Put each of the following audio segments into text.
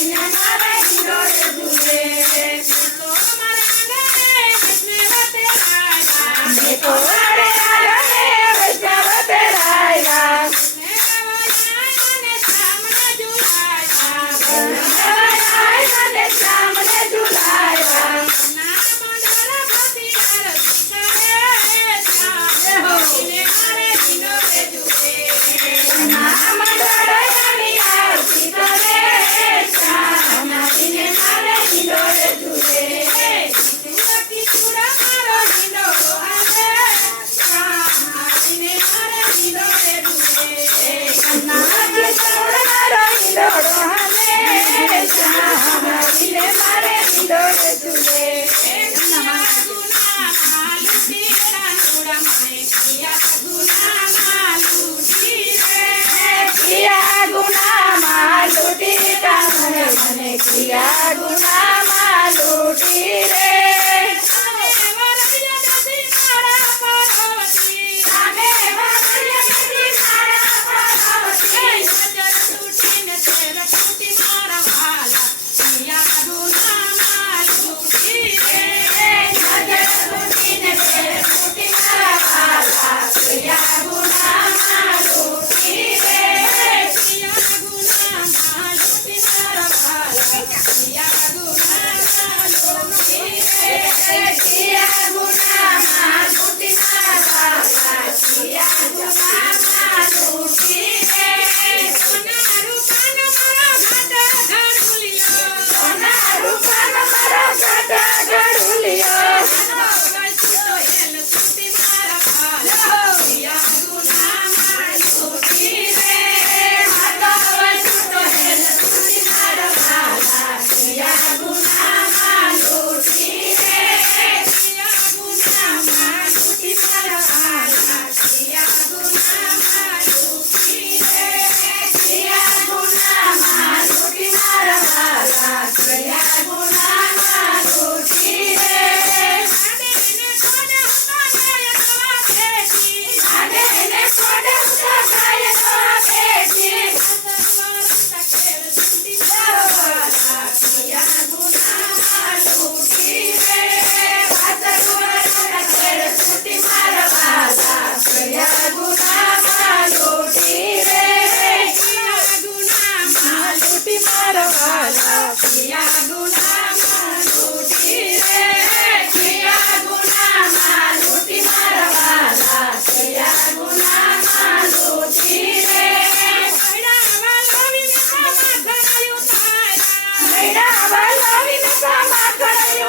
Thank you. શિયા ગુનામાં રે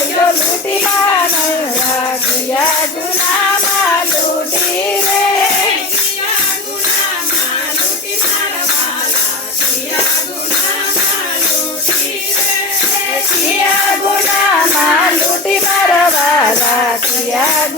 ગયો લૂટી માનવ રાખ્યા ગુનામાં લૂટી રે ગુનામાં લૂટી મારવા રાખ્યા